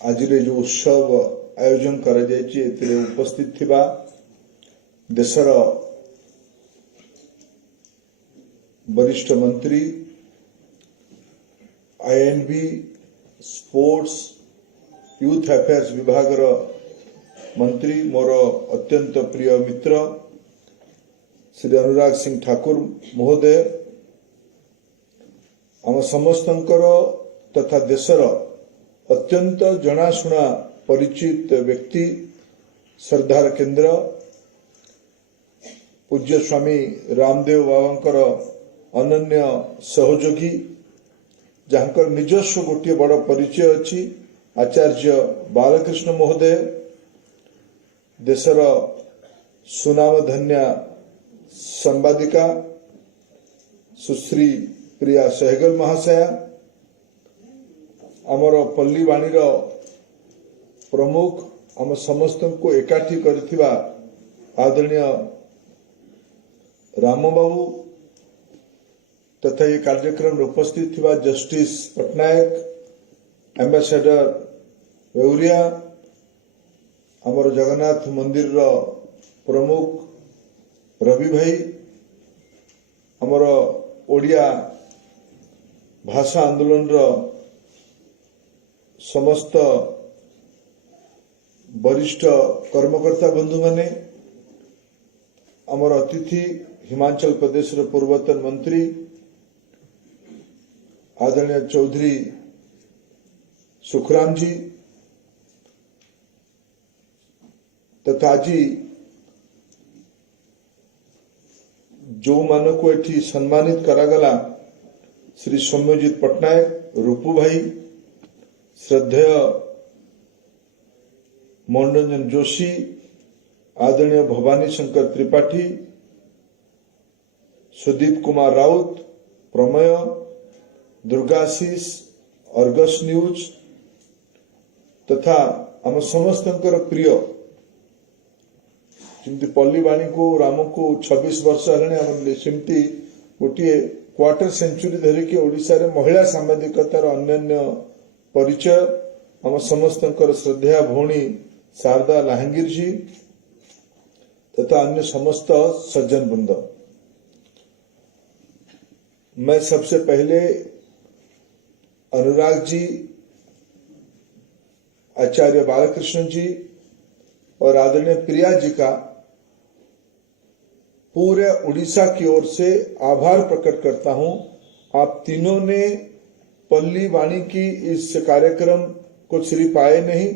आज जो उत्सव आयोजन करा उपस्थित थिबा देशर वरिष्ठ मंत्री आईएनबी स्पोर्ट्स यूथ अफेयर्स विभाग मंत्री मोर अत्यंत प्रिय मित्र श्री अनुराग सिंह ठाकुर महोदय आम समस्तंकर तथा देशर अत्यंत जनाशुना परिचित व्यक्ति श्रद्धार केंद्र पूज्य स्वामी रामदेव बाबांकर अनन्य सहयोगी जहाँकर निजस्व गोटे बड़ परिचय अच्छी आचार्य बालकृष्ण महोदय देशर सुनामधन्या संवादिका सुश्री प्रिया सहगल महाशया आमर पल्लीवाणीर प्रमुख आम समस्त को एकाठी करथिबा आदरणीय रामबाबू तथा ये कार्यक्रम उपस्थित थिबा जस्टिस पटनायक एम्बेसडर वेउरिया आमर जगन्नाथ मंदिर प्रमुख रवि भाई आमर ओडिया भाषा आंदोलन समस्त वरिष्ठ कर्मकर्ता बंधु माने आमर अतिथि हिमाचल प्रदेश पूर्वतन मंत्री आदरणीय चौधरी सुखराम जी तथा आज जो मान को एठी सम्मानित करागला श्री सौम्यजीत पटनायक रूपू भाई श्रद्धेय मनोरंजन जोशी आदरणीय भवानी शंकर त्रिपाठी सुदीप कुमार राउत प्रमेय दुर्गाशीष अर्गस न्यूज तथा आम समस्तंकर प्रिय जमी पल्लीवाणी को राम को 26 वर्ष है गोटे क्वार्टर सेंचुरी धरिकी ओडिशा रे महिला सांबादिकतार अन्य परिचय आम समस्तंकर श्रद्धा भौणी शारदा लाहांगीर जी तथा अन्य समस्त सज्जन वृंद। मैं सबसे पहले अनुराग जी आचार्य बालकृष्ण जी और आदरणीय प्रिया जी का पूरे उड़ीसा की ओर से आभार प्रकट करता हूं। आप तीनों ने पल्ली वाणी की इस कार्यक्रम को सिर्फ आए नहीं,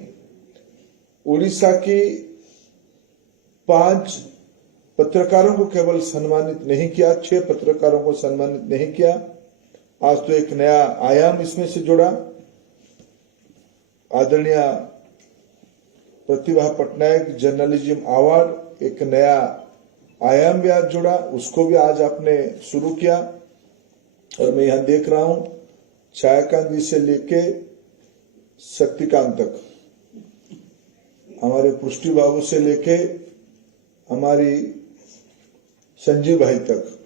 उड़ीसा की 5 पत्रकारों को केवल सम्मानित नहीं किया, 6 पत्रकारों को सम्मानित नहीं किया। आज तो एक नया आयाम इसमें से जुड़ा। आदरणीय प्रतिभा पटनायक जर्नलिज्म अवार्ड एक नया आयाम भी आज जुड़ा, उसको भी आज आपने शुरू किया। और मैं यहां देख रहा हूं छायाकांत जी से लेके शक्तिकांत तक, हमारे पुष्टि बाबू से लेके हमारी संजीव भाई तक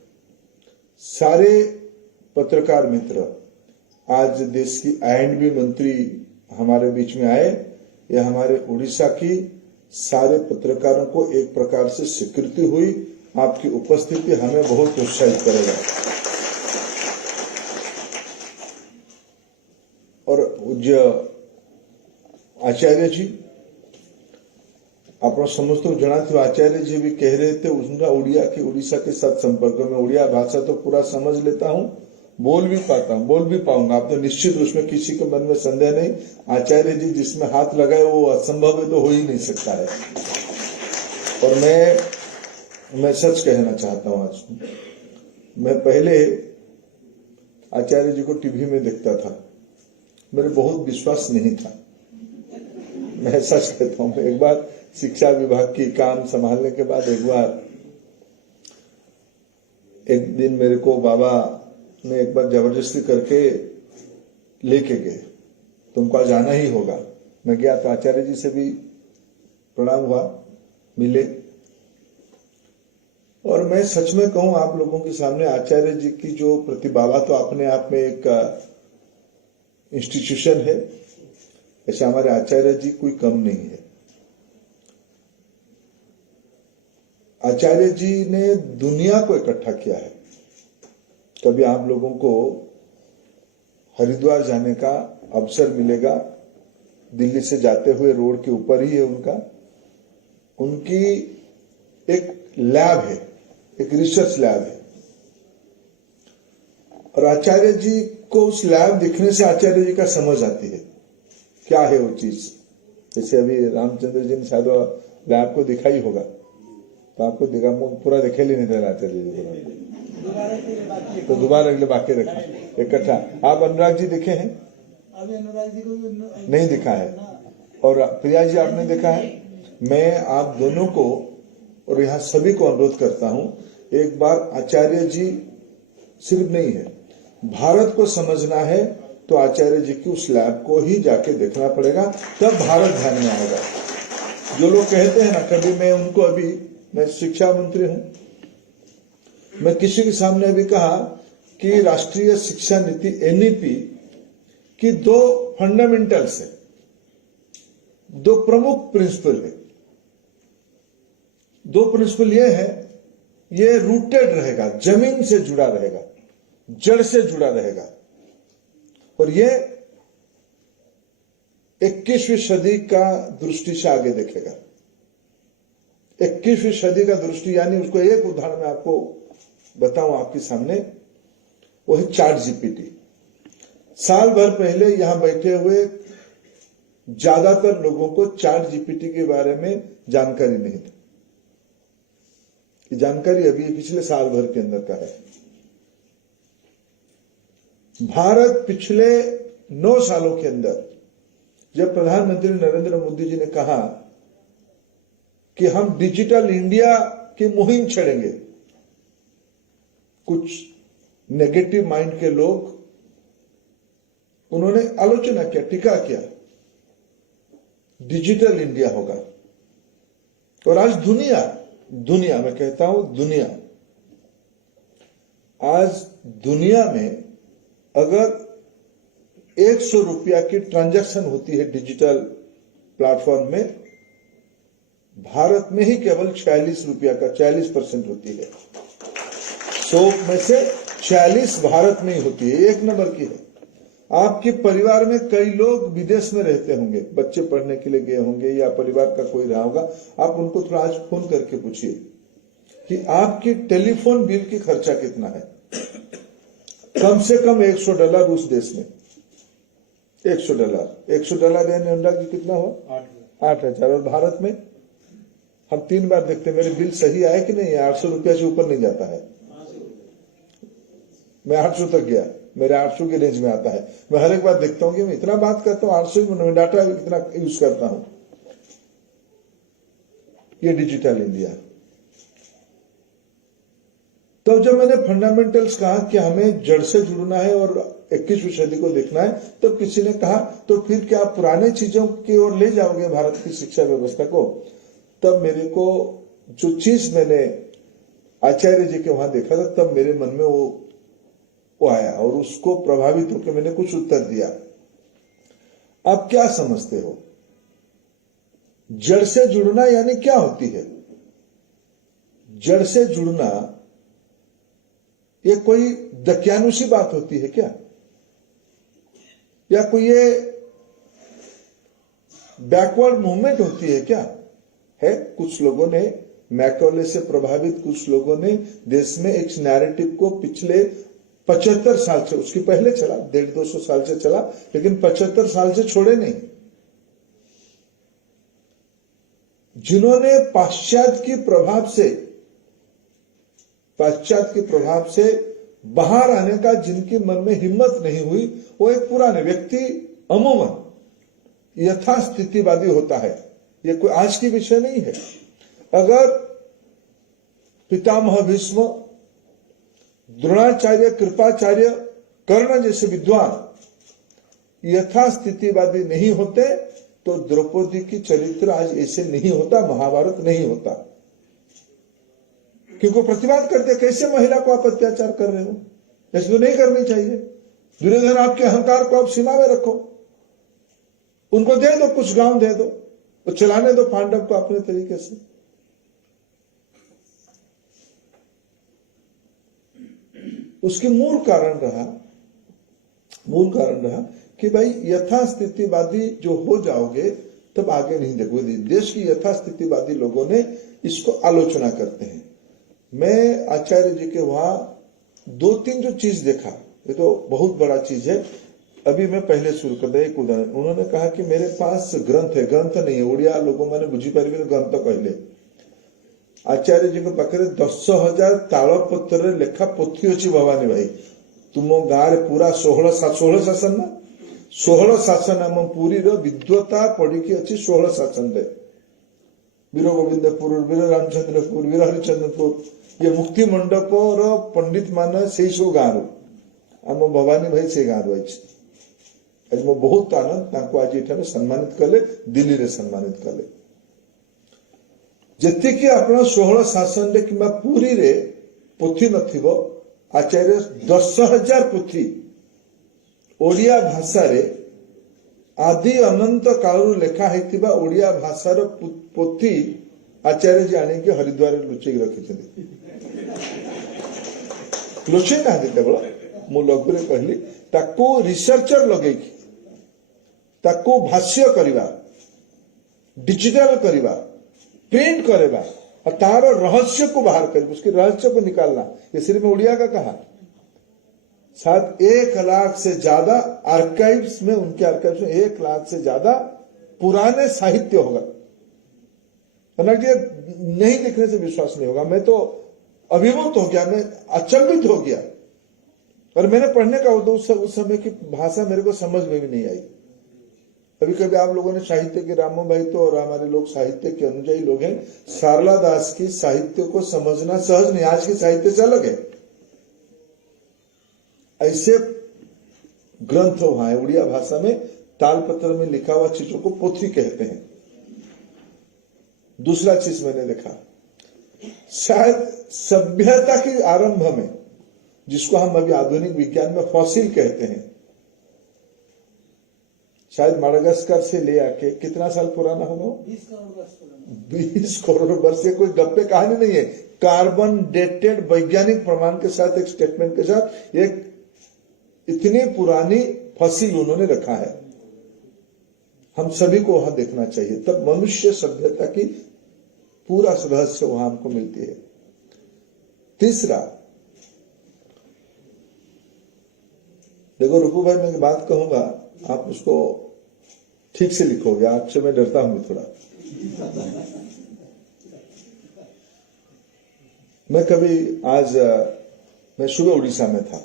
सारे पत्रकार मित्र आज देश की आईएनबी मंत्री हमारे बीच में आए। यह हमारे उड़ीसा की सारे पत्रकारों को एक प्रकार से स्वीकृति हुई। आपकी उपस्थिति हमें बहुत उत्साहित करेगा। और पूज्य आचार्य जी आप समस्त जना आचार्य जी भी कह रहे थे उनका उड़िया के उड़ीसा के साथ संपर्क में, उड़िया भाषा तो पूरा समझ लेता हूं, बोल भी पाता हूं, बोल भी पाऊंगा। आप तो निश्चित उसमें किसी के मन में संदेह नहीं। आचार्य जी जिसमें हाथ लगाए वो असंभव है तो हो ही नहीं सकता है। और मैं सच कहना चाहता हूं, आज मैं पहले आचार्य जी को टीवी में देखता था, मेरे बहुत विश्वास नहीं था। मैं सच कहता हूं, एक बार शिक्षा विभाग की काम संभालने के बाद एक दिन मेरे को बाबा ने एक बार जबरदस्ती करके लेके गए, तुमको आज आना ही होगा। मैं गया तो आचार्य जी से भी प्रणाम हुआ, मिले। और मैं सच में कहूं आप लोगों के सामने, आचार्य जी की जो प्रतिभा तो अपने आप में एक इंस्टीट्यूशन है। ऐसे हमारे आचार्य जी कोई कम नहीं है। आचार्य जी ने दुनिया को इकट्ठा किया है। कभी आप लोगों को हरिद्वार जाने का अवसर मिलेगा, दिल्ली से जाते हुए रोड के ऊपर ही है उनकी एक लैब है, एक रिसर्च लैब है। और आचार्य जी को उस लैब दिखने से आचार्य जी का समझ आती है क्या है वो चीज। जैसे अभी रामचंद्र जी ने शायद लैब को दिखाई होगा, तो आपको दिखा पूरा दिखे नहीं था आचार्य जी को, तो दोबारा अगले बाकी रखा इकट्ठा। आप अनुराग जी दिखे हैं? अभी अनुराग जी को नहीं दिखा है। और प्रिया जी आपने देखा है? मैं आप दोनों को और यहाँ सभी को अनुरोध करता हूं, एक बार आचार्य जी सिर्फ नहीं है, भारत को समझना है तो आचार्य जी की उस लैब को ही जाके देखना पड़ेगा, तब भारत ध्यान में आएगा। जो लोग कहते हैं ना, कभी मैं शिक्षा मंत्री हूं, मैं किसी के सामने अभी कहा कि राष्ट्रीय शिक्षा नीति एनईपी की 2 फंडामेंटल्स है, 2 प्रमुख प्रिंसिपल है। 2 प्रिंसिपल ये है, ये रूटेड रहेगा, जमीन से जुड़ा रहेगा, जड़ से जुड़ा रहेगा, और ये 21वीं सदी का दृष्टि से आगे देखेगा। 21वीं सदी का दृष्टि यानी उसको एक उदाहरण मैं आपको बताऊं आपके सामने, वो है चैट जीपीटी। साल भर पहले यहां बैठे हुए ज्यादातर लोगों को चैट जीपीटी के बारे में जानकारी नहीं थी। ये जानकारी अभी पिछले साल भर के अंदर का है। भारत पिछले 9 सालों के अंदर, जब प्रधानमंत्री नरेंद्र मोदी जी ने कहा कि हम डिजिटल इंडिया की मुहिम छेड़ेंगे, कुछ नेगेटिव माइंड के लोग उन्होंने आलोचना किया, टीका किया, डिजिटल इंडिया होगा। और आज दुनिया मैं कहता हूं दुनिया, आज दुनिया में अगर 100 रुपया की ट्रांजैक्शन होती है डिजिटल प्लेटफॉर्म में, भारत में ही केवल 46 रुपया का 40% होती है। 100 में से 46 भारत में ही होती है, 1 नंबर की है। आपके परिवार में कई लोग विदेश में रहते होंगे, बच्चे पढ़ने के लिए गए होंगे या परिवार का कोई रहा होगा, आप उनको थोड़ा आज फोन करके पूछिए कि आपकी टेलीफोन बिल की खर्चा कितना है। कम से कम $100 उस देश में, $100 यानी अंदाज कितना हुआ? 8,000। और भारत में हम 3 बार देखते हैं मेरे बिल सही आए कि नहीं, 800 रुपया से ऊपर नहीं जाता है। मैं 800 तक गया, मेरे 800 के रेंज में आता है। मैं हर एक बार देखता हूं कि मैं इतना बात करता हूं, 800 में डाटा कितना यूज करता हूं। ये डिजिटल इंडिया। तो जब मैंने फंडामेंटल्स कहा कि हमें जड़ से जुड़ना है और 21वीं सदी को देखना है, तो किसी ने कहा तो फिर क्या आप पुराने चीजों की ओर ले जाओगे भारत की शिक्षा व्यवस्था को? तब मेरे को जो चीज मैंने आचार्य जी के वहां देखा था, तब मेरे मन में वो आया और उसको प्रभावित होकर मैंने कुछ उत्तर दिया। आप क्या समझते हो, जड़ से जुड़ना यानी क्या होती है? जड़ से जुड़ना ये कोई दकियानुसी बात होती है क्या, या कोई ये बैकवर्ड मूवमेंट होती है क्या? है कुछ लोगों ने, मैकॉले से प्रभावित कुछ लोगों ने देश में एक नैरेटिव को पिछले 75 साल से, उसकी पहले चला 150-200 साल से चला, लेकिन 75 साल से छोड़े नहीं। जिन्होंने पाश्चात्य के प्रभाव से बाहर आने का जिनके मन में हिम्मत नहीं हुई, वो एक पुराने व्यक्ति अमूमन यथास्थितिवादी होता है। ये कोई आज की विषय नहीं है। अगर पितामह भीष्म, द्रोणाचार्य, कृपाचार्य, कर्ण जैसे विद्वान यथास्थितिवादी नहीं होते तो द्रौपदी की चरित्र आज ऐसे नहीं होता, महाभारत नहीं होता। क्योंकि प्रतिवाद करते कैसे महिला को आप अत्याचार कर रहे हो, ऐसे तो नहीं करनी चाहिए। दुर्योधन आपके अहंकार को आप सीमा में रखो। उनको दे दो, कुछ गांव दे दो, तो चलाने दो पांडव को अपने तरीके से। उसकी मूल कारण रहा कि भाई यथास्थितिवादी जो हो जाओगे तब आगे नहीं देखोगे। देश की यथास्थितिवादी लोगों ने इसको आलोचना करते हैं। मैं आचार्य जी के वहां 2-3 जो चीज देखा, ये तो बहुत बड़ा चीज है। अभी मैं पहले शुरू कर दिया एक उदाहरण। उन्होंने कहा कि मेरे पास ग्रंथ है, ग्रंथ नहीं है ओडिया लोगों मैंने बुझी पारि ग्रंथ कहले। आचार्य जी को पाखे 10,000 तालपत्र लेखा पोथी अच्छी भवानी भाई। तुम गाँव पूरा 16 शासन ना 16 शासन आम पुरी विद्वता पढ़ी अच्छी 16 शासन रे। वीर गोविंदपुर, वीर रामचंद्रपुर, वीर हरिचंद्रपुर, ये मुक्ति मंडप पंडित मान से सब गाँव आम भवानी भाई से गाँव आज मो बहुत आनंद आज ये सम्मानित कले, दिल्ली रे सम्मानित कले। जेतिकी आपण 16 शासन रे किंबा पुरी रे पोथी नथिबो, आचार्य 10,000 पोथी ओडिया भाषा रे आदि अनंत काल लेखा हेतिबा ओडिया भाषार पोथी आचार्य जी आने के हरिद्वार लुचेक रखी। लुचे ना केवल मु लघुरे कहली ताको रिसर्चर लगे ताको भाष्य करवा, डिजिटल करवा, प्रिंट करवा और तार रहस्य को बाहर कर, उसके रहस्य को निकालना। ये सिर्फ उड़िया का कहा, शायद 1 लाख से ज्यादा आर्काइव्स में, उनके आर्काइव्स में 1 लाख से ज्यादा पुराने साहित्य होगा। नहीं लिखने से विश्वास नहीं होगा। मैं तो अभिभूत हो गया, मैं अचंभित हो गया। और मैंने पढ़ने का तो उस समय की भाषा मेरे को समझ में भी नहीं आई। कभी कभी आप लोगों ने साहित्य के, रामो भाई तो और हमारे लोग साहित्य के अनुयायी लोग हैं, सारला दास की साहित्य को समझना सहज नहीं। आज के साहित्य से अलग है। ऐसे ग्रंथ वहां है उड़िया भाषा में, तालपत्र में लिखा हुआ चीजों को पोथी कहते हैं। दूसरा चीज मैंने देखा, शायद सभ्यता के आरंभ में, जिसको हम अभी आधुनिक विज्ञान में फॉसिल कहते हैं, शायद माडागास्कर से ले आके कितना साल पुराना होगा? 20 करोड़ वर्ष पुराना। 20 करोड़ वर्ष। ये कोई गप्पे कहानी नहीं है। कार्बन डेटेड वैज्ञानिक प्रमाण के साथ, एक स्टेटमेंट के साथ, एक इतनी पुरानी फसिल उन्होंने रखा है। हम सभी को वहां देखना चाहिए, तब मनुष्य सभ्यता की पूरा रहस्य वहां हमको मिलती है। तीसरा, देखो रूपू भाई, मैं बात कहूंगा, आप उसको ठीक से लिखोगे, आपसे मैं डरता हूं थोड़ा। मैं कभी आज मैं सुबह उड़ीसा में था,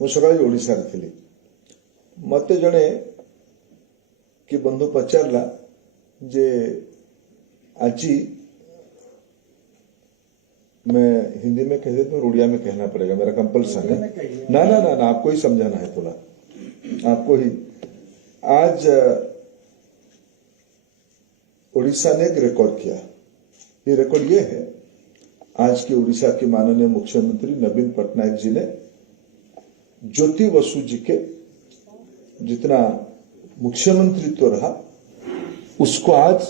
ମୁଁ ସକାଳେ ଓଡ଼ିଶାରେ ଥିଲି। मते जड़े कि बंधु पचारला जे आज मैं हिंदी में कह देता हूँ, उड़िया में कहना पड़ेगा, मेरा कंपल्सन है। ना ना ना ना, आपको ही समझाना है थोड़ा, आपको ही। आज उड़ीसा ने एक रिकॉर्ड किया। ये रिकॉर्ड ये है, आज के उड़ीसा के माननीय मुख्यमंत्री नवीन पटनायक जी ने ज्योति बसु जी के जितना मुख्यमंत्रित्व रहा उसको आज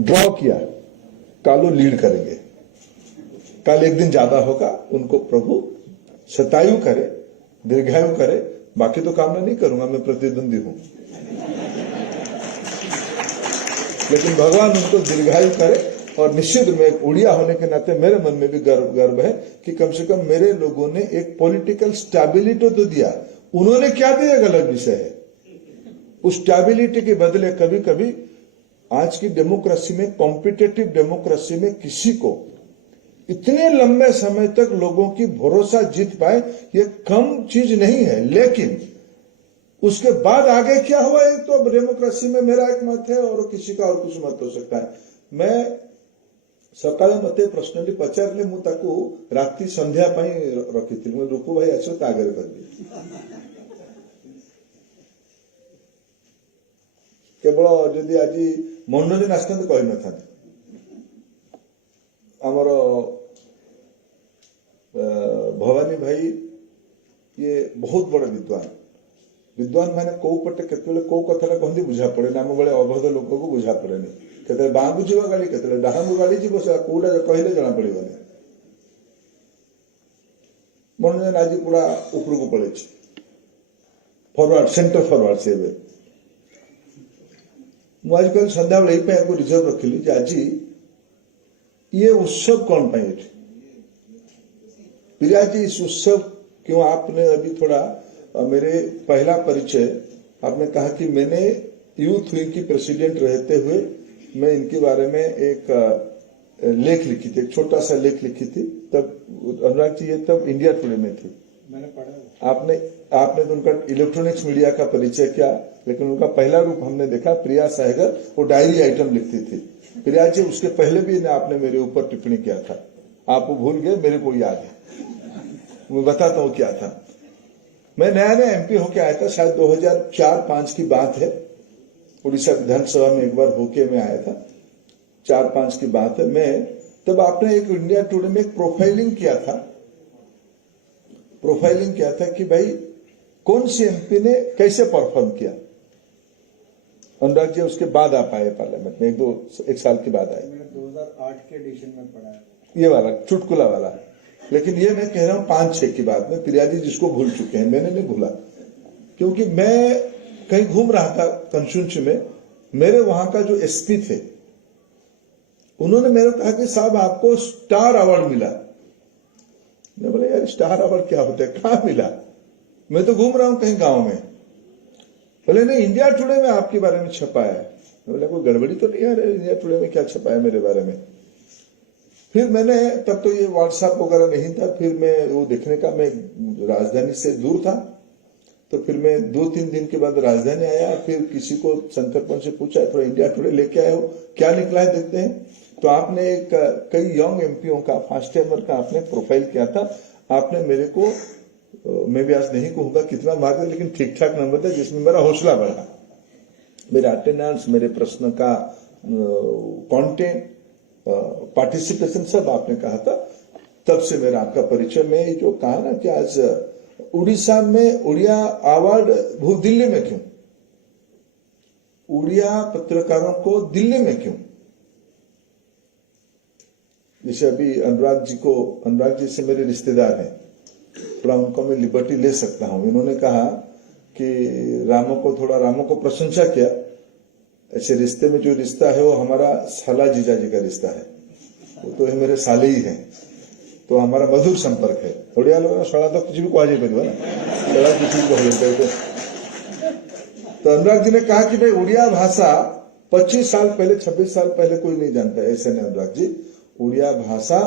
ड्रॉ किया। कालो लीड करेंगे, कल एक दिन ज्यादा होगा, उनको प्रभु शतायु करे, दीर्घायु करे। बाकी तो कामना नहीं करूंगा, मैं प्रतिद्वंदी हूं, लेकिन भगवान उनको दीर्घायु करे। और निश्चित में उड़िया होने के नाते मेरे मन में भी गर्व है कि कम से कम मेरे लोगों ने एक पॉलिटिकल स्टेबिलिटी तो दिया। उन्होंने क्या दिया एक अलग विषय है। उस स्टेबिलिटी के बदले कभी कभी आज की डेमोक्रेसी में, कॉम्पिटिटिव डेमोक्रेसी में, किसी को इतने लंबे समय तक लोगों की भरोसा जीत पाए, ये कम चीज नहीं है। लेकिन उसके बाद आगे क्या हुआ, एक तो डेमोक्रेसी में मेरा एक मत है और किसी का और कुछ मत हो सकता है। मैं सकाले मते प्रश्न पचारे, मुझे राति संध्या रखी थी, रूपू भाई आस आगे करबी। केवल जदि आज मनोरंजन आसता कही न था। आमर भवानी भाई ये बहुत बड़ विद्वान विद्वान मैंने कौ पटे केतले कौ कथा कहती बुझा पड़े ना आम भाई अबध लोक को बुझा पड़ेनि केतले बाँकू जीव गाड़ी केतले डाहाणू गाड़ी जीव से कौटा कहले जना पड़ोनी मनोरंजन आज पूरा ऊपर को पड़े फरवर्ड सेंटर फरवर्ड से आजकल सन्ध्या बेले रिजर्व रखिली आज ये उत्सव कौन पाई प्रिया जी इस उत्सव क्यों आपने अभी थोड़ा मेरे पहला परिचय आपने कहा कि मैंने यूथ विंग की प्रेसिडेंट रहते हुए मैं इनके बारे में एक लेख लिखी थी, एक छोटा सा लेख लिखी थी। तब अनुराग जी ये तब इंडिया टुडे में थी, मैंने पढ़ा। आपने तो उनका इलेक्ट्रॉनिक्स मीडिया का परिचय किया, लेकिन उनका पहला रूप हमने देखा प्रिया सहगल, वो डायरी आइटम लिखती थी। प्रिया जी उसके पहले भी आपने मेरे ऊपर टिप्पणी किया था, आप भूल गए, मेरे को याद है, मैं बताता हूँ क्या था। मैं नया नया एमपी होके आया था, शायद 2004-05 की बात है। उड़ीसा विधानसभा में एक बार होके मैं आया था, 4-5 की बात है। मैं तब आपने एक इंडिया टुडे में एक प्रोफाइलिंग किया था कि भाई कौन सी एमपी ने कैसे परफॉर्म किया। अनुराग जी उसके बाद आप आए पार्लियामेंट में, एक साल के बाद आए। मैंने 2008 के एडिशन में पढ़ा है, ये वाला चुटकुला वाला। लेकिन ये मैं कह रहा हूं 5-6 की बात में, प्रिया जी जिसको भूल चुके हैं, मैंने नहीं भूला, क्योंकि मैं कहीं घूम रहा था कंसुंची में, मेरे वहां का जो एसपी थे उन्होंने मेरे को कहा कि साहब आपको स्टार अवार्ड मिला। मैं बोला यार स्टार अवार्ड क्या होता है, कहां मिला, मैं तो घूम रहा हूं कहीं गांव में। बोले नहीं इंडिया टुडे में आपके बारे में छपा है। बोले कोई गड़बड़ी तो नहीं है, इंडिया टुडे में क्या छपा है मेरे बारे में। फिर मैंने, तब तो ये व्हाट्सएप वगैरह नहीं था, फिर मैं वो देखने का, मैं राजधानी से दूर था, तो फिर मैं 2-3 दिन के बाद राजधानी आया। फिर किसी को शंकरपन से पूछा थोड़ा इंडिया टुडे लेके आए हो, क्या निकला है देखते हैं। तो आपने एक कई यंग एमपीओ का, फर्स्ट टाइमर का आपने प्रोफाइल किया था। आपने मेरे को, मैं भी आज नहीं कहूंगा कितना मार्क है, लेकिन ठीक ठाक नंबर था, जिसमें मेरा हौसला बढ़ा, मेरा अटेंडेंस, मेरे प्रश्न का कंटेंट, पार्टिसिपेशन सब आपने कहा था। तब से मेरा आपका परिचय। मैं जो कहा ना कि आज उड़ीसा में उड़िया अवार्ड दिल्ली में क्यों, उड़िया पत्रकारों को दिल्ली में क्यों। जैसे अभी अनुराग जी से मेरे रिश्तेदार हैं, थोड़ा उनको मैं लिबर्टी ले सकता हूं। इन्होंने कहा कि रामो को प्रशंसा किया, ऐसे रिश्ते में जो रिश्ता है वो हमारा साला जीजा जी का रिश्ता है, वो तो है मेरे साले ही हैं, तो हमारा मधुर संपर्क है। ओडिया लोग सड़ा तो कुछ भी कहा ना, सड़ा किसी को। तो अनुराग जी ने कहा कि भाई उड़िया भाषा 25 साल पहले, 26 साल पहले कोई नहीं जानता, ऐसे नहीं अनुराग जी। उड़िया भाषा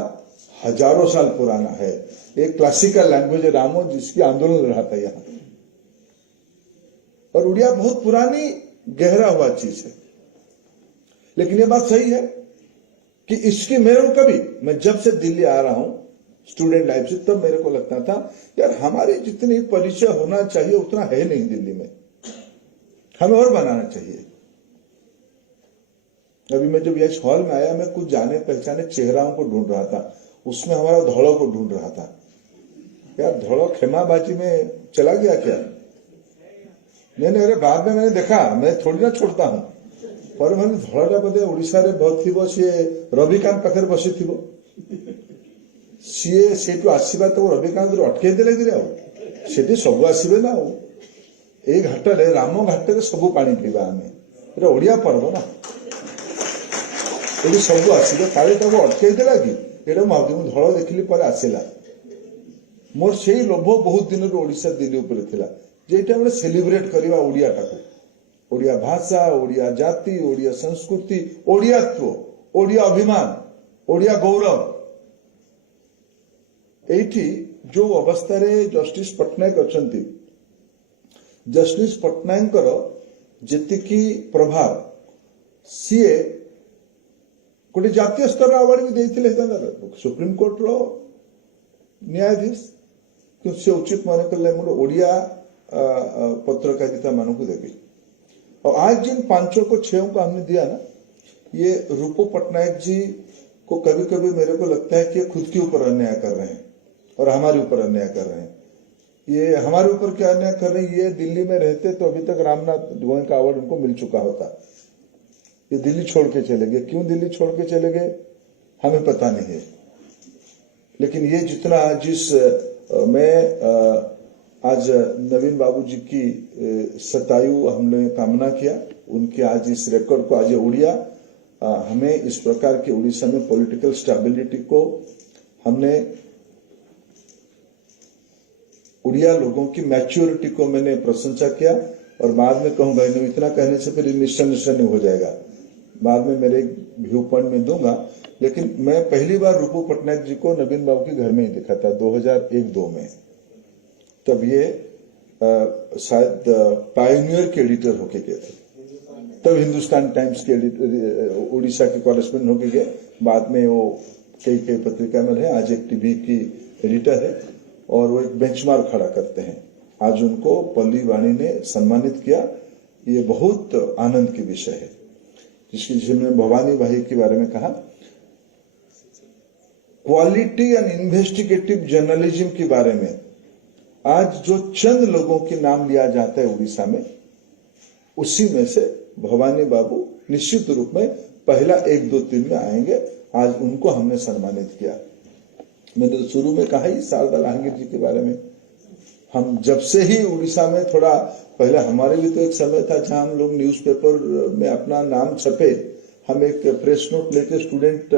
हजारों साल पुराना है, एक क्लासिकल लैंग्वेज है रामो, जिसकी आंदोलन रहा था यहाँ। और उड़िया बहुत पुरानी गहरा हुआ चीज है। लेकिन ये बात सही है कि इसकी मेरे को कभी, मैं जब से दिल्ली आ रहा हूं स्टूडेंट लाइफ से, तब मेरे को लगता था यार हमारी जितनी परिचय होना चाहिए उतना है नहीं दिल्ली में, हमें और बनाना चाहिए। अभी मैं जब यश हॉल में आया, मैं कुछ जाने पहचाने चेहराओं को ढूंढ रहा था, उसमें हमारा धौड़ो को ढूंढ रहा था। यार धौड़ो खेमाबाजी में चला गया क्या? नहीं, अरे बाद में मैंने देखा, मैं थोड़ी ना छोड़ता हूं, पर मैंने धौड़ा बोधे ओडिशा रे बहुत थी, सी रविकांत पाखे बसी थी, सी से आसवा तो रविकांत अटकई देले कि सेठी सब आसबे ना। ए घाटे राम घाटे सब पानी पीवा, आम ओडिया पर्व ना, ये सब आसबे, काले अटकई देला कि ये भावी धड़ देखिली पर आसला। मोर से लोभ बहुत दिन ओडिशा दिल्ली उपर थिला, जेटा हम सेलिब्रेट करवा ओडिया टाको, ओडिया भाषा, ओडिया जाति, ओडिया संस्कृति, ओडियात्व, ओडिया अभिमान, ओडिया गौरव। एठी जो अवस्था रे जस्टिस पट्टनायक अछंती, जस्टिस पट्टनायक जेतिकी प्रभाव, सीए गोटे जातीय स्तर अवार्ड भी देते, सुप्रीम कोर्ट रो न्यायाधीश, से उचित मन कले ओडिया पत्रकारिता मान को देवी। और आज जिन 5 को 6 को हमने दिया ना, ये रूपो पटनायक जी को कभी कभी मेरे को लगता है कि खुद के ऊपर अन्याय कर रहे हैं और हमारे ऊपर अन्याय कर रहे हैं। ये हमारे ऊपर क्या अन्याय कर रही है। ये दिल्ली में रहते तो अभी तक रामनाथ गोयनका अवार्ड उनको मिल चुका होता। ये दिल्ली छोड़ के चले गए। क्यों दिल्ली छोड़ के चले गए हमें पता नहीं है। लेकिन ये जितना मैं आज नवीन बाबू जी की शतायु हमने कामना किया, उनके आज इस रिकॉर्ड को आज उड़िया हमें इस प्रकार के उड़ीसा में पॉलिटिकल स्टेबिलिटी को हमने उड़िया लोगों की मैच्योरिटी को मैंने प्रशंसा किया। और बाद में कहूंगा, इतना कहने से फिर निश्चय हो जाएगा, बाद में मेरे व्यू पॉइंट में दूंगा। लेकिन मैं पहली बार रूपू पटनायक जी को नवीन बाबू के घर में ही देखा था 2001-2 में। तब ये शायद पायोनियर के एडिटर होके गए थे। तब हिंदुस्तान टाइम्स के उड़ीसा के कॉरेस्पोंडेंट होके गए। बाद में वो कई पत्रिका में रहे। आज एक टीवी की एडिटर है और वो एक बेंचमार्क खड़ा करते हैं। आज उनको पल्ली वाणी ने सम्मानित किया। ये बहुत आनंद की विषय है। जिसमें भवानी भाई के बारे में कहा, क्वालिटी एंड इन्वेस्टिगेटिव जर्नलिज्म के बारे में आज जो चंद लोगों के नाम लिया जाता है उड़ीसा में, उसी में से भवानी बाबू निश्चित रूप में पहला 1, 2, 3 में आएंगे। आज उनको हमने सम्मानित किया। मैंने तो शुरू में कहा ही शारदा लाहिड़ी जी के बारे में। हम जब से ही उड़ीसा में थोड़ा पहले, हमारे भी तो एक समय था जहां हम लोग न्यूज़पेपर में अपना नाम छपे, हम एक प्रेस नोट लेके स्टूडेंट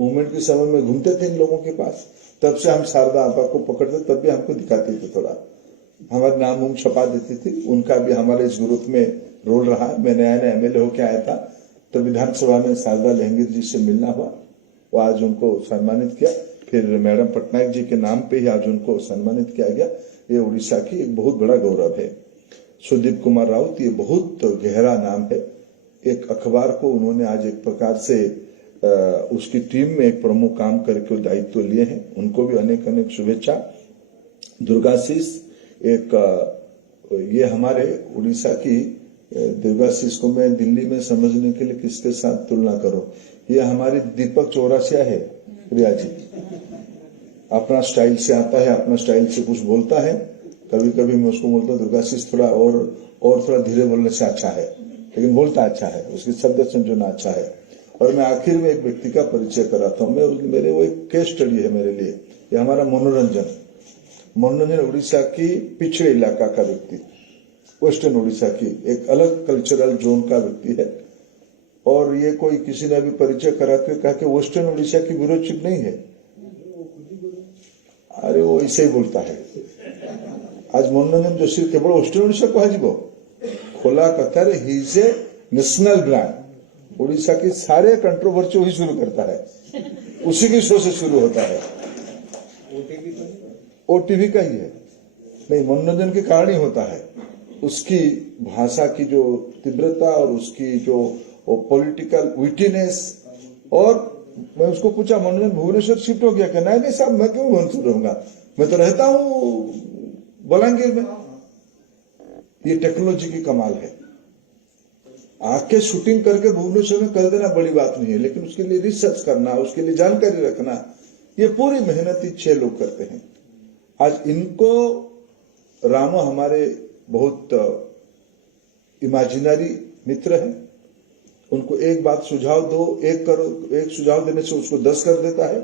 मूवमेंट के समय में घूमते थे इन लोगों के पास। तब से हम शारदा आपा को पकड़ते, तब भी हमको दिखाते थे, थोड़ा हमारे नाम छपा देती थी। उनका भी हमारे इस ग्रुप में रोल रहा। मैं नया एमएलए होके आया था तो विधानसभा में शारदा लाहिड़ी जी से मिलना हुआ, वो आज उनको सम्मानित किया। फिर मैडम पटनायक जी के नाम पे ही आज उनको सम्मानित किया गया। ये उड़ीसा की एक बहुत बड़ा गौरव है। सुदीप कुमार राउत, ये बहुत गहरा नाम है। एक अखबार को उन्होंने आज एक प्रकार से उसकी टीम में एक प्रमुख काम करके दायित्व लिए हैं। उनको भी अनेक अनेक शुभेच्छा। दुर्गाशीष, एक ये हमारे उड़ीसा की दुर्गाशीष को मैं दिल्ली में समझने के लिए किसके साथ तुलना करूं, ये हमारी दीपक चौरसिया है। प्रिया जी अपना स्टाइल से आता है, अपना स्टाइल से कुछ बोलता है। कभी कभी मैं उसको बोलता हूँ दुर्गाशीष थोड़ा और थोड़ा धीरे बोलने से अच्छा है, लेकिन बोलता अच्छा है, उसकी शब्द संयोजन अच्छा है। और मैं आखिर में एक व्यक्ति का परिचय कराता हूँ। मेरे वो एक केस स्टडी है मेरे लिए। ये हमारा मनोरंजन उड़ीसा की पिछड़े इलाका का व्यक्ति, वेस्टर्न उड़ीसा की एक अलग कल्चरल जोन का व्यक्ति है। और ये कोई किसी ने भी परिचय कराते कहा कि वेस्टर्न उड़ीसा की ब्यूरो चीफ नहीं है। अरे वो ऐसे ही बोलता है। आज मनोरंजन जोशी केवल वेस्टर्न उड़ीसा कह खोला कथार he is a national brand. Orissa की सारे कंट्रोवर्सी वही शुरू करता है, उसी की शो से शुरू होता है। ओटीवी का ही है, नहीं मनोरंजन के कारण ही होता है। उसकी भाषा की जो तीव्रता और उसकी जो पॉलिटिकल विटीनेस। और मैं उसको पूछा, मनोरंजन भुवनेश्वर शिफ्ट हो गया क्या? नहीं साहब, मैं क्यों भुवनेश्वर रहूंगा, मैं तो रहता हूँ बलांगीर में। ये टेक्नोलॉजी की कमाल है। आके शूटिंग करके भुवनेश्वर में कर देना बड़ी बात नहीं है, लेकिन उसके लिए रिसर्च करना, उसके लिए जानकारी रखना, ये पूरी मेहनत 6 लोग करते हैं। आज इनको रामो हमारे बहुत इमेजिनरी मित्र है। उनको एक बात सुझाव दो, एक सुझाव देने से उसको 10 कर देता है।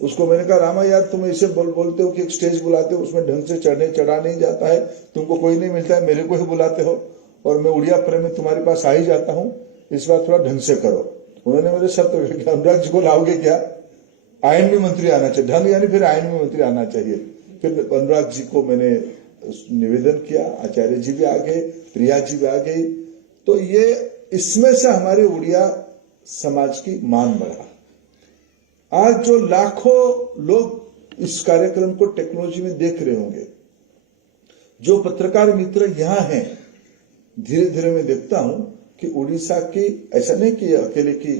उसको मैंने कहा, रामा यार तुम ऐसे बोलते हो कि एक स्टेज बुलाते हो, उसमें ढंग से चढ़ा नहीं जाता है, तुमको कोई नहीं मिलता है, मेरे को ही बुलाते हो, और मैं उड़िया प्रेम में तुम्हारे पास आ ही जाता हूँ, इस बार थोड़ा ढंग से करो। उन्होंने मेरे शर्त रखा, अनुराग जी को लाओगे क्या? आयन में मंत्री आना चाहिए, ढंग यानी फिर आयन में मंत्री आना चाहिए। फिर अनुराग जी को मैंने निवेदन किया, आचार्य जी भी आ गए, प्रिया जी भी आ गई। तो ये इसमें से हमारे उड़िया समाज की मान बढ़ा। आज जो लाखों लोग इस कार्यक्रम को टेक्नोलॉजी में देख रहे होंगे, जो पत्रकार मित्र यहाँ हैं, धीरे धीरे मैं देखता हूं कि उड़ीसा की ऐसा नहीं कि अकेले की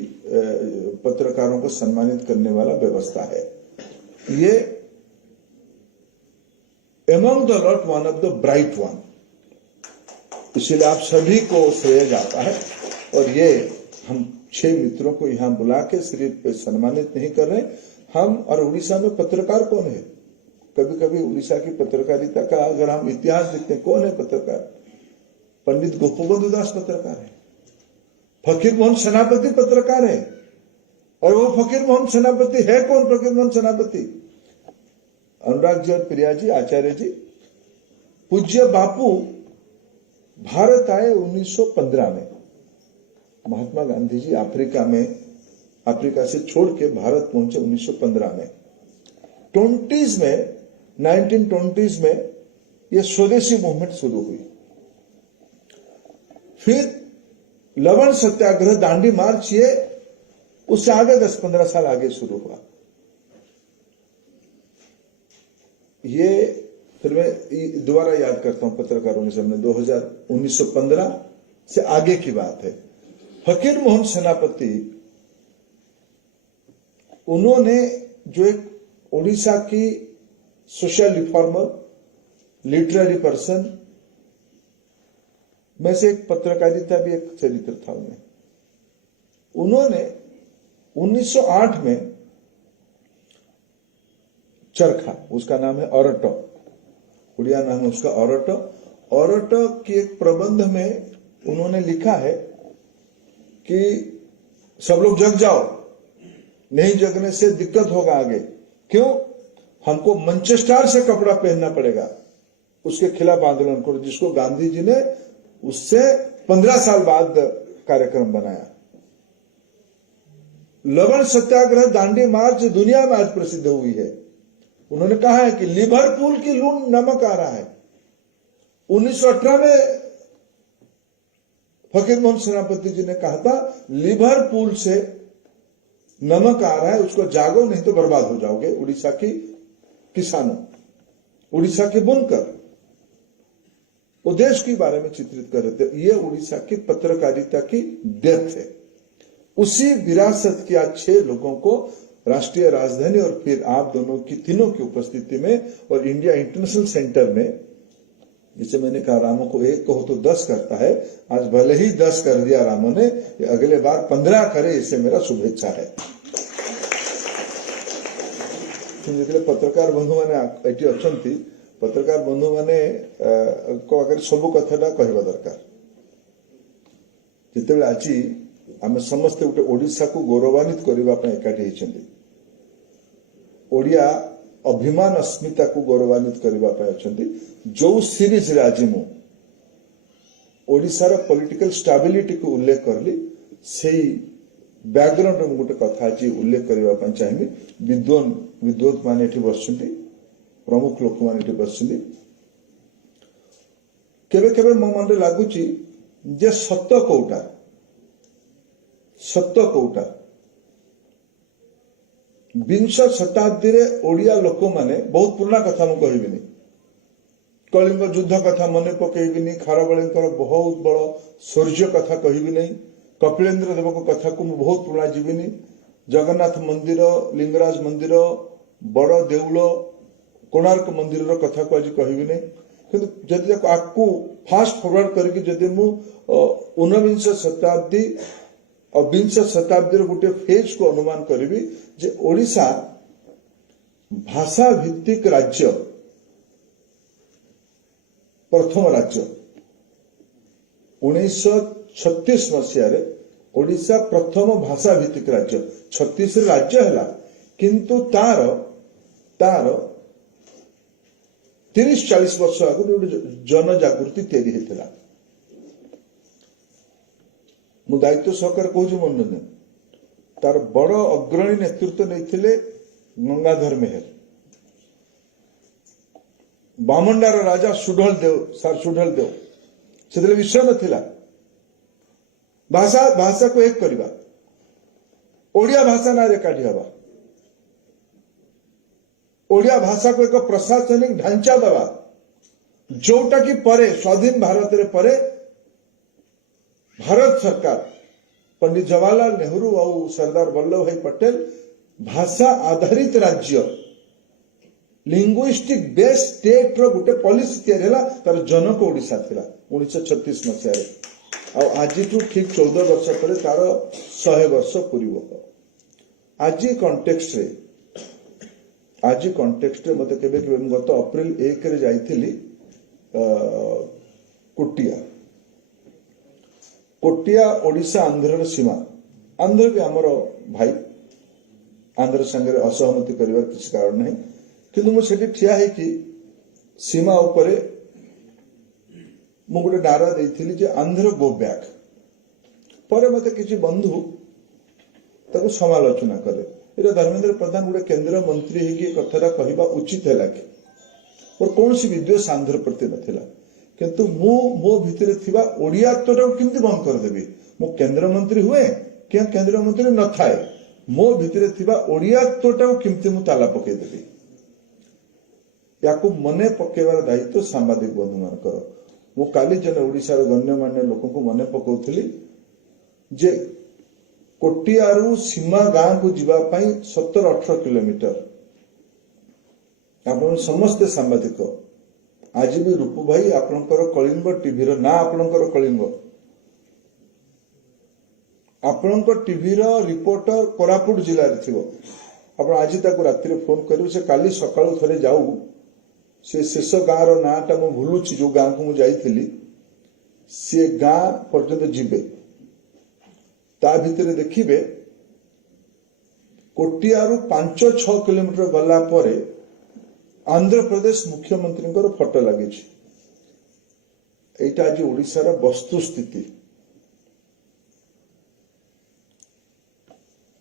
पत्रकारों को सम्मानित करने वाला व्यवस्था है। ये among the lot one of the bright one, इसलिए आप सभी को श्रेय जाता है। और ये हम 6 मित्रों को यहाँ बुला के सिर्फ सम्मानित नहीं कर रहे हम। और उड़ीसा में पत्रकार कौन है? कभी कभी उड़ीसा की पत्रकारिता का अगर हम इतिहास देखते हैं, कौन है पत्रकार? पंडित गोपबंधु दास पत्रकार है, फकीर मोहन सेनापति पत्रकार है। और वो फकीर मोहन सेनापति है कौन? फकीर मोहन सेनापति अनुराग जी और प्रिया जी, आचार्य जी। पूज्य बापू भारत आए 1915 में। महात्मा गांधी जी अफ्रीका से छोड़ के भारत पहुंचे 1915 में। 1920s में ये स्वदेशी मूवमेंट शुरू हुई। फिर लवण सत्याग्रह, दांडी मार्च, ये उससे आगे 10-15 साल आगे शुरू हुआ। ये फिर मैं दोबारा याद करता हूं पत्रकारों के सामने, 1915 से आगे की बात है। फकीर मोहन सेनापति, उन्होंने जो एक उड़ीसा की सोशल रिफॉर्मर, लिटरेरी पर्सन में से एक पत्रकारिता भी एक चरित्र था उन्हें। उन्होंने 1908 में चरखा, उसका नाम है ओरटो, उड़िया नाम है उसका ओरटो। ओरटो की एक प्रबंध में उन्होंने लिखा है कि सब लोग जग जाओ, नहीं जगने से दिक्कत होगा आगे। क्यों? हमको मैनचेस्टर से कपड़ा पहनना पड़ेगा। उसके खिलाफ आंदोलन करो, जिसको गांधी जी ने उससे 15 साल बाद कार्यक्रम बनाया। लवण सत्याग्रह, दांडी मार्च दुनिया में आज प्रसिद्ध हुई है। उन्होंने कहा है कि लिवरपूल की लूण नमक आ रहा है। 1918 में फकीर मोहन सेनापति जी ने कहा था, लिवरपूल से नमक आ रहा है, उसको जागो नहीं तो बर्बाद हो जाओगे। उड़ीसा की किसानों, उड़ीसा के बुनकर, वो देश के बारे में चित्रित कर रहे थे। ये उड़ीसा की पत्रकारिता की डेप्थ है। उसी विरासत के आज 6 लोगों को राष्ट्रीय राजधानी और फिर आप दोनों की, तीनों की उपस्थिति में और इंडिया इंटरनेशनल सेंटर में, जिसे मैंने कहा रामो को 1 कहो तो 10 करता है, आज भले ही 10 कर दिया रामो ने, अगले बार 15 करे, इसे मेरा शुभेच्छा है। जितने पत्रकार बंधु मैंने एटी अच्छी, पत्रकार बंधु मैंने को आगे सब कथा कहवा दरकार। जिते आज आम समस्ते गोटे ओडिशा को गौरवान्वित करने एकाठी होती, ओडिया अभिमान अस्मिता को गौरवान्वित करने जो सीरीज रे आज मु ओडिशार पॉलिटिकल स्टेबिलिटी को उल्लेख करली, से बैकग्राउंड में गोटे कथा आज उल्लेख करने चाहिए। विद्वान मान एठी बसुंती, प्रमुख लोक मान बसुंती। केबे केबे मो मन रे लागुची जे सत्य कोटा 20 शताब्दी रे ओडिया लोक माने, बहुत पुराना कथा मु कहबिनी, कलिंग युद्ध कथा मने पकेबिनी, खारबळींकर बहुत बड़ शौर्य कथा कहबी नहीं, कपिलेन्द्र देव को कथा को बहुत पुराना जीविनी, जगन्नाथ मंदिर, लिंगराज मंदिर, बड़ देउल, कोणार्क मंदिर कथा को आज कहबी नहीं। किंतु जदि आपको फास्ट फॉरवर्ड करके जदि मु 19 शताब्दी और 20 शताब्दी गोटे फेज को अनुमान करी, जे ओडिशा भाषा भित्तिक राज्य, प्रथम राज्य 1936 मसीह ओडिशा प्रथम भाषा भित्तिक राज्य। 36 राज्य है, किंतु तार 30-40 वर्ष आगे जनजागृति तैयारी होता। मु दायित्व सहकार कहूँ मन तार बड़ अग्रणी नेतृत्व नहीं गंगाधर मेहर, बामंडार राजा सुढल देव से विषय नथिला भाषा को एक करवा, ओडिया भाषा ना एकाठी हवा, ओडिया भाषा को एक प्रशासनिक ढांचा दवा, जोटा कि परे स्वाधीन भारत रे परे भारत सरकार पंडित जवाहरलाल नेहरू और सरदार वल्लभ भाई पटेल भाषा आधारित राज्य, लिंग्विस्टिक बेस स्टेट रो गोटे पॉलिसी तैयारी है, तार जनक ओडिशा थिला 1936 मसीह। आज ठीक 14 वर्ष पर तार 100 वर्ष पूर्व। आज कंटेक्स्ट रे आज कंटेक्स्ट मत केबे केबे गत अप्रैल 1 रे जाइथिली कोटिया ओडिशा आंध्र सीमा आंध्र भी आमर भाई आंध्र संगे असहमति करिवार किसी कारण नहीं किंतु मु सेठी ठिया है कि सीमा उपरे मु गोटे नारा देइथिली जे आंध्र गो बैक पर मते किसी बंधु ताको समालोचना करे एटा धर्मेंद्र प्रधान गोटे केंद्र मंत्री है कि कथाटा कहवा उचित है कि और कौन सी विद्वेष आंध्र प्रति नथिला किंतु मु मो भितरे थिबा ओडियात्वटा केमती बंद कर देबी मु केंद्र मंत्री हुए क्या केंद्र मंत्री न थाए मो भितरे थिबा ओडियात्वटा केमती मु ताला पके देबी याकू मने पकेवार दायित्व सांबादिक बंधु मानकर मु काली जने ओडिशार गण्यमान्य लोक को मने पकाउथली जे कोटियारू सीमा गांव को जीवा पाई 17-18 किलोमीटर आपण समस्त सांबादिक आज भी रूपू भाई आपणकर कलिंग टीवी ना आपणकर कलिंग आपणकर टीवी रिपोर्टर कोरापुट जिला रे थिबो आपण आज ताको रात्रि फोन करू से काली सकाळु थरे जाऊ से शेष गाँ रो नाटा मु भूलुची जो गाँ को मु जाइथिली से गाँ पर्यंत जिबे ता भितरे देखिबे कोटियारू 5-6 किलोमीटर गला परे आंध्र प्रदेश मुख्यमंत्री फोटो लगी एटा आज ओडिशार वस्तुस्थिति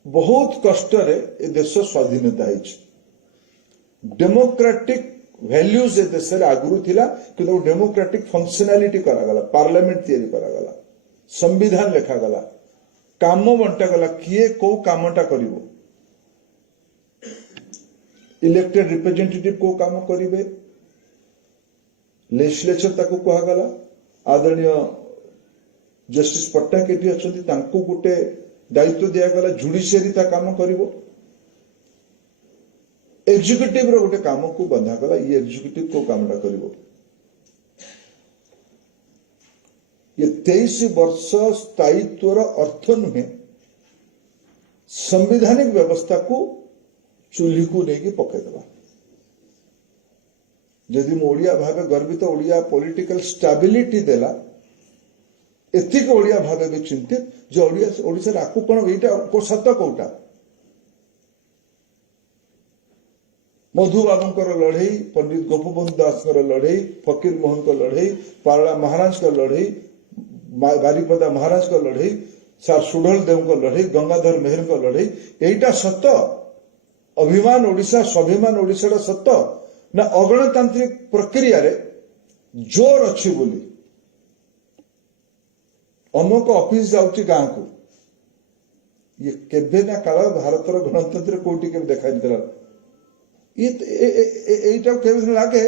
बहुत कष्ट रे ए देश स्वाधीनता डेमोक्रेटिक वैल्यूज ए देश रे आगुरु थिला कि डेमोक्रेटिक फंक्शनैलिटी करा गला पार्लियामेंट तैयारी करा गला संविधान लिखा गला काम बंटा गला किए को कामटा करिवो इलेक्टेड रिप्रेजेंटेटिव को काम करिवे लेजिस्लेचर ताको कहा गला आदरणीय जस्टिस पट्टनायक एटी अछंती तांको गुटे दायित्व दिया गला जुडिशियरी ता काम करिवो एग्जीक्यूटिव रो गुटे काम को बंधा गला ये एग्जीक्यूटिव को कामटा करिवो ये 23 वर्ष स्थायित्वर अर्थ नुहे संवैधानिक व्यवस्था को चूल्ही को लेकिन पकईदबा जदि मु ओडिया भावे गर्वित ओडिया पॉलिटिकल स्टेबिलिटी देला एतिक ओडिया भावे भी चिंतित जो ओडिशा आकु कौन एटा को सत कोटा मधु बाबूंकर लड़ई पंडित गोपबंधु दास लड़ई फकीर मोहन को लड़ई पारला महाराज का लड़ई बारिपदा महाराज का लड़ई सार सुढल देव को लड़ई गंगाधर मेहर को लड़ई एटा सत अभिमान ओडिशा स्वाभिमान ओडिशा सत ना अगणतांत्रिक प्रक्रिया रे जोर अच्छी बोली अमुक ऑफिस जाउची गां को ये केबे ना काल भारतर गणतंत्र कोटी के देखा दिला एटा केबे लागे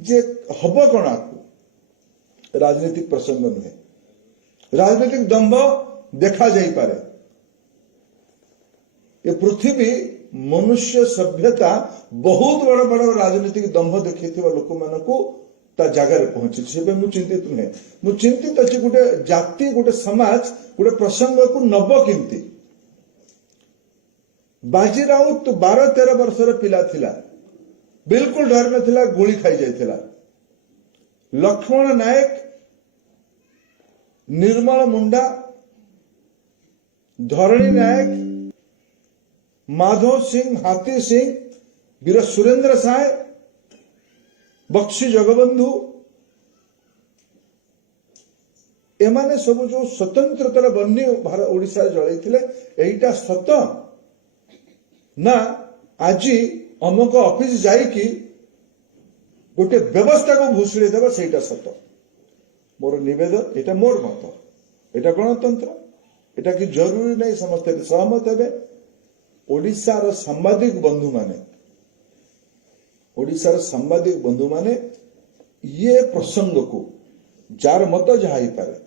जे हब कोन आकु राजनीतिक प्रसंग नुहे राजनीतिक दंभ देखा जाई पारे ये पृथ्वी मनुष्य सभ्यता बहुत बड़ बड़ राजनीतिक दंभ देखी लोक मान ता जगार पहुंची मु चिंतित नुहे मु चिंतित अच्छी गोटे जाति गोटे समाज गोटे प्रसंग को नब किंती बाजी राउत 12-13 वर्षर पिला थिला बिल्कुल डर नथिला गोली खाई जाइथिला लक्ष्मण नायक निर्मल मुंडा धरणी नायक माधव सिंह हाथी सिंह वीर सुरेंद्र साय बक्सी जगबंधु एमाने सब जो स्वतंत्रतार बन्नी भारत ओडिशा जलैथिले एइटा सत ना आज अमुक ऑफिस जाइकी गोटे व्यवस्था को भूषुड़ी देवा सेटा सत मोर निवेदन एटा मोर मत एटा गणतंत्र एटा कि जरूरी नहीं समस्त सहमत हेबे ओडिशार सांबादिक बंधु माने ये प्रसंग को जार मत जहा पारे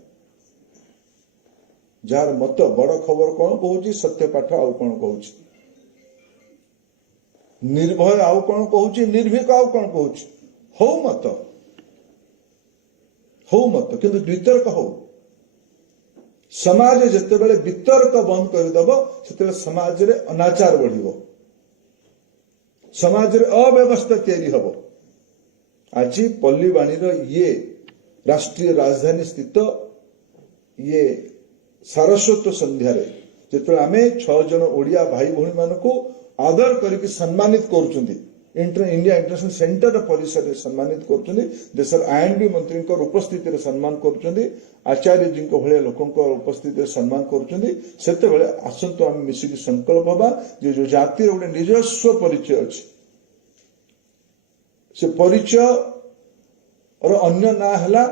जार मत बड़ खबर कौन कहूँ सत्य पाठ आउ कौन कहूँ निर्भय आउ कौन कहूँ निर्भीक आउ कौन कहूँ हौ मत किंतु वितर्क हो समाज जिते वितर्क बंद करदेव से समाज रे अनाचार बढ़िबो समाज रे अव्यवस्था तैयारी हबो। आज पल्लीवाणीर ये राष्ट्रीय राजधानी स्थित ये सारस्वत संध्यारे जिते आम 6 जन ओडिया भाई भौणी मानक आदर करके सम्मानित करुछंती इंडिया इंटरनेशनल सेंटर परिसर में सम्मानित करुछंती देशर आईएनबी मंत्री उपस्थिति रे सम्मान करुछंती आचार्य जी भलिया लोकंक उपस्थिति रे सम्मान करुछंती सेते बेले आसंतु आम मिसिक संकल्प हबा जे जो जातिर गोटे निजस्व परिचय अछि से परिचय और अन्य ना हला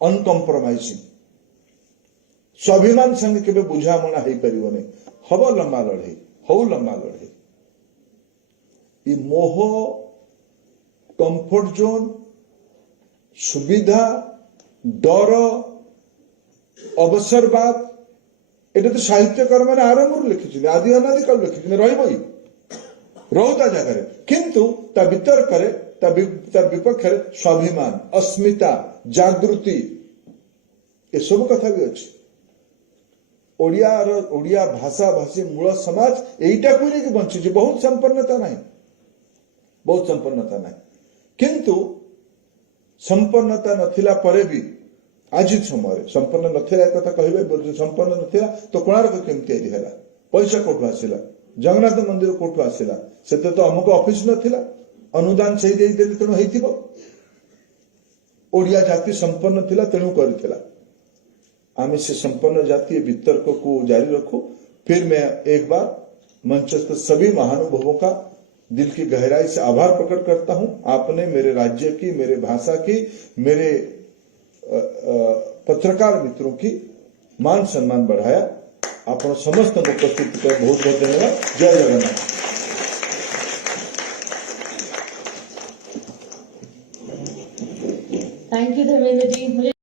अनकम्प्रोमाइजिंग स्वाभिमान संगे केबे बुझामणा हेई परिबो नै हबो लंबा लड़ाई हौ लंबा लड़ाई ये मोह कंफर्ट जोन सुविधा डर अवसरवाद एटा तो साहित्यकार मैंने आरंभ लिखी आदि अनादि काल लिखी रही रोता जगह किंतु ता वितर करे ता विपक्ष स्वाभिमान अस्मिता जागृति ये सब कथा भी अच्छी ओडिया भाषा भाषी मूल समाज एटा को लेकिन बंची बहुत संपन्नता नहीं बहुत संपन्नता नहीं किंतु संपन्नता नथिला परे भी आज समय संपन्न नथिला कथा कहबे संपन्न नथिला तो कोणार्क केमती हैला पैसा कोठु आसिला जगन्नाथ मंदिर कोठु आसिला सेते तो अमुक ऑफिस नथिला अनुदान सही देई देले तेणु हेतिबो ओडिया जाति संपन्न थिला तेणु करथिला आमे से संपन्न जातीय वितर्क को जारी रखो। फिर मैं एक बार मंचस्थ सभी महानुभावों का दिल की गहराई से आभार प्रकट करता हूं। आपने मेरे राज्य की, मेरे भाषा की, मेरे पत्रकार मित्रों की मान सम्मान बढ़ाया। आप समस्त उपस्थित बहुत बहुत धन्यवाद। जय जगन्नाथ।